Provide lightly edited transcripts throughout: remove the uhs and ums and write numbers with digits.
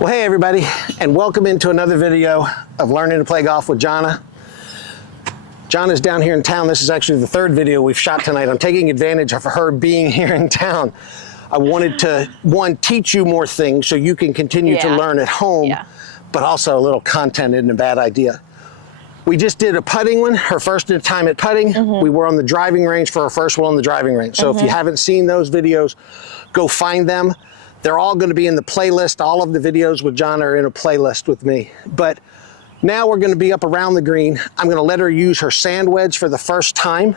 Well, hey everybody, and welcome into another video of learning to play golf with Jonna. Jonna's down here in town. This is actually the third video we've shot tonight. I'm taking advantage of her being here in town. I wanted to, one, teach you more things so you can continue to learn at home, but also a little content isn't a bad idea. We just did a putting one, her first time at putting. We were on the driving range for her first one on the driving range. So if you haven't seen those videos, go find them. They're all going to be in the playlist. All of the videos with Jonna are in a playlist with me. But now we're going to be up around the green. I'm going to let her use her sand wedge for the first time.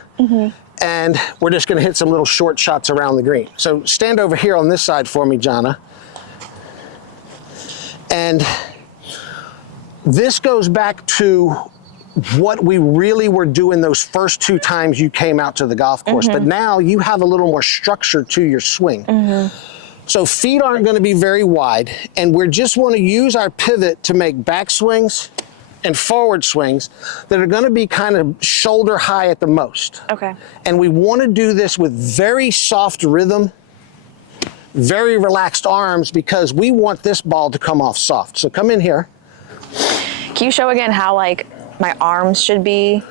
And we're just going to hit some little short shots around the green. So stand over here on this side for me, Jonna. And this goes back to what we really were doing those first two times you came out to the golf course. But now you have a little more structure to your swing. So feet aren't going to be very wide, and we just want to use our pivot to make back swings and forward swings that are going to be kind of shoulder high at the most. Okay. And we want to do this with very soft rhythm, very relaxed arms, because we want this ball to come off soft. So come in here. Can you show again how like my arms should be?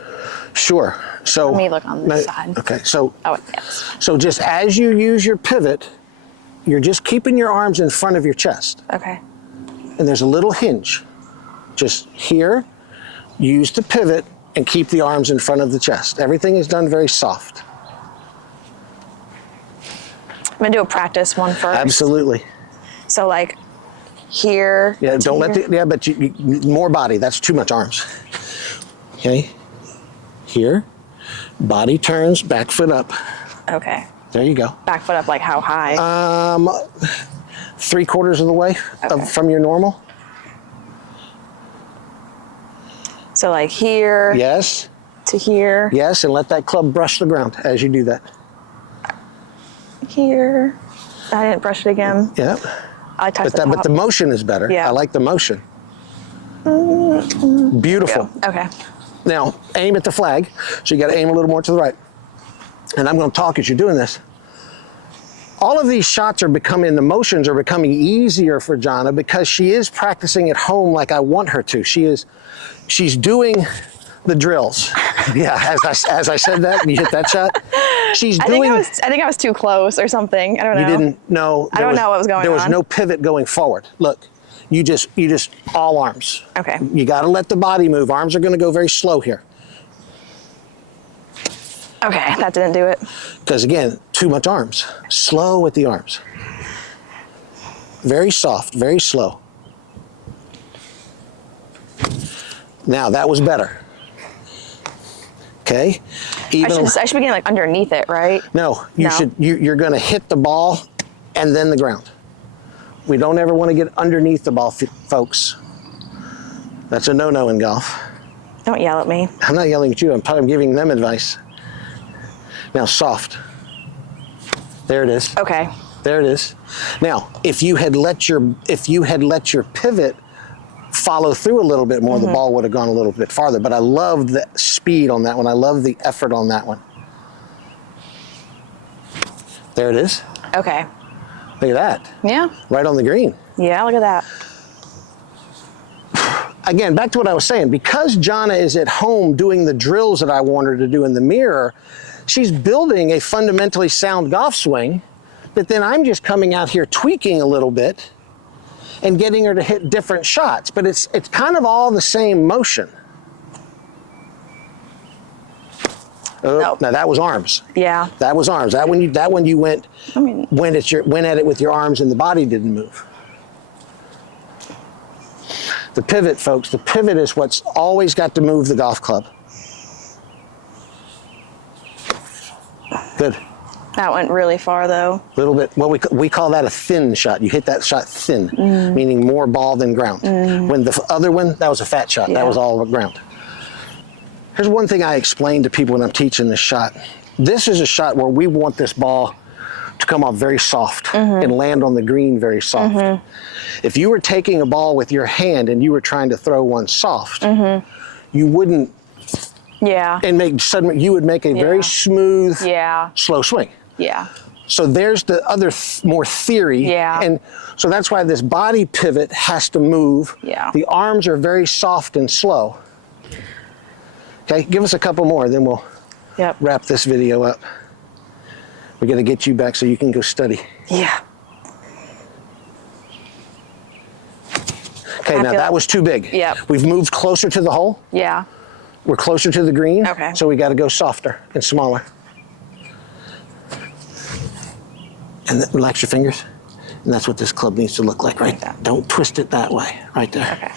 Sure. So let me look on this side. Okay. So yes. So just as you use your pivot, you're just keeping your arms in front of your chest. Okay. And there's a little hinge. Just here, use the pivot and keep the arms in front of the chest. Everything is done very soft. I'm gonna do a practice one first. Absolutely. So like here. Yeah, don't let the, but you, more body, that's too much arms. Okay, here, body turns, back foot up. Okay. There you go. Back foot up like how high? 3/4 of the way from your normal. So like here. Yes. To here. Yes, and let that club brush the ground as you do that. Here. I didn't brush it again. Yeah. I touched the top. But the motion is better. Yeah. I like the motion. Beautiful. Okay. Now, aim at the flag. So you got to aim a little more to the right. And I'm going to talk as you're doing this. All of these shots are becoming, the motions are becoming easier for Jonna because she is practicing at home like I want her to. She's doing the drills. Yeah, as I said that, you hit that shot. I think I was too close or something. I don't know. You didn't know. I don't know what was going on. There was no pivot going forward. Look, you just all arms. Okay. You got to let the body move. Arms are going to go very slow here. Okay, that didn't do it. Because again, too much arms. Slow with the arms. Very soft, very slow. Now that was better. Okay. I should be getting like underneath it, right? No, you're going to hit the ball and then the ground. We don't ever want to get underneath the ball, folks. That's a no-no in golf. Don't yell at me. I'm not yelling at you. I'm giving them advice. Now soft. There it is. Okay. There it is. Now, if you had let your pivot follow through a little bit more, the ball would have gone a little bit farther. But I love the speed on that one. I love the effort on that one. There it is. Okay. Look at that. Yeah. Right on the green. Yeah, look at that. Again, back to what I was saying. Because Jonna is at home doing the drills that I want her to do in the mirror, she's building a fundamentally sound golf swing that then I'm just coming out here tweaking a little bit and getting her to hit different shots. But it's kind of all the same motion. Oh, nope. Now that was arms. Yeah. That was arms. That one you went at it with your arms and the body didn't move. The pivot, folks, the pivot is what's always got to move the golf club. Good. That went really far though. A little bit, well, we call that a thin shot. You hit that shot thin, meaning more ball than ground. When the other one, that was a fat shot. Yeah. That was all ground. Here's one thing I explain to people when I'm teaching this shot. This is a shot where we want this ball to come off very soft and land on the green very soft. If you were taking a ball with your hand and you were trying to throw one soft, you wouldn't. Yeah. And you would make a very smooth, slow swing. Yeah. So there's the other more theory. Yeah. And so that's why this body pivot has to move. Yeah. The arms are very soft and slow. Okay, give us a couple more, then we'll wrap this video up. We got to get you back so you can go study. Yeah. Okay, now that was too big. Yep. We've moved closer to the hole. Yeah. We're closer to the green. Okay. So we got to go softer and smaller. And then relax your fingers. And that's what this club needs to look like, right? Like Don't twist it that way, right there. Okay.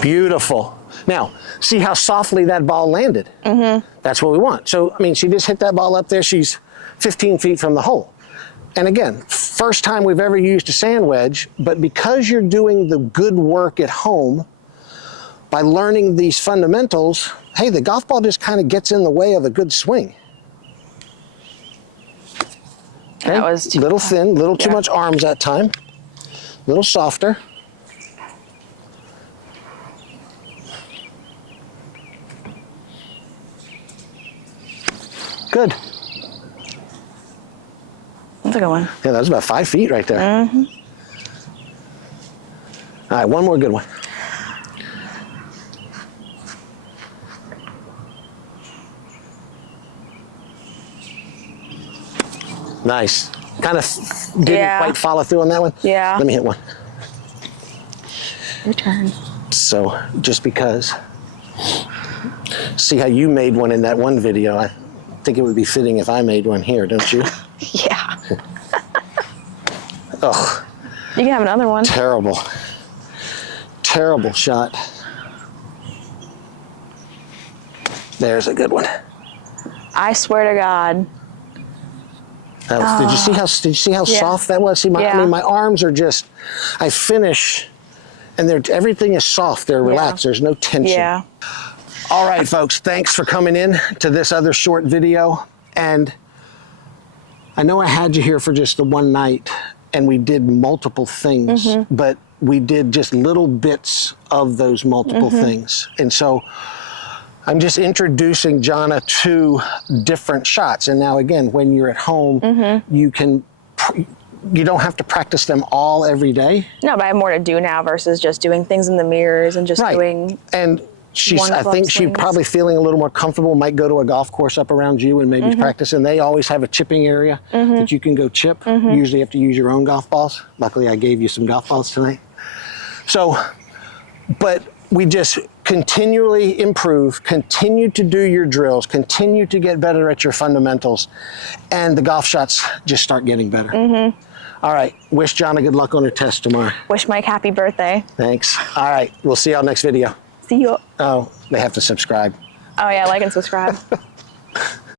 Beautiful. Now, see how softly that ball landed? Mm-hmm. That's what we want. So, I mean, she just hit that ball up there. She's 15 feet from the hole. And again, first time we've ever used a sand wedge, but because you're doing the good work at home, by learning these fundamentals, hey, the golf ball just kind of gets in the way of a good swing. Okay? That was too little thin, little too much arms that time. Little softer. Good. That's a good one. Yeah, that was about 5 feet right there. Mm-hmm. All right, one more good one. Nice. Kind of didn't quite follow through on that one. Yeah. Let me hit one. Your turn. So, just because. See how you made one in that one video. I think it would be fitting if I made one here, don't you? Yeah. Oh. You can have another one. Terrible. Terrible shot. There's a good one. I swear to God. That was, did you see how soft that was? See, I mean, my arms are just, I finish, and everything is soft. They're relaxed. There's no tension. Yeah. All right, folks, thanks for coming in to this other short video. And I know I had you here for just the one night, and we did multiple things, but we did just little bits of those multiple things. And so I'm just introducing Jonna to different shots. And now again, when you're at home, you don't have to practice them all every day. No, but I have more to do now versus just doing things in the mirrors and just doing. And I think she's probably feeling a little more comfortable, might go to a golf course up around you and maybe practice. And they always have a chipping area that you can go chip. You usually have to use your own golf balls. Luckily, I gave you some golf balls tonight. So, but we just continually improve, continue to do your drills, continue to get better at your fundamentals, and the golf shots just start getting better. All right, wish Jonna good luck on her test tomorrow. Wish Mike happy birthday. Thanks. All right, we'll see y'all next video. See you. Oh, they have to subscribe. Oh yeah, like and subscribe.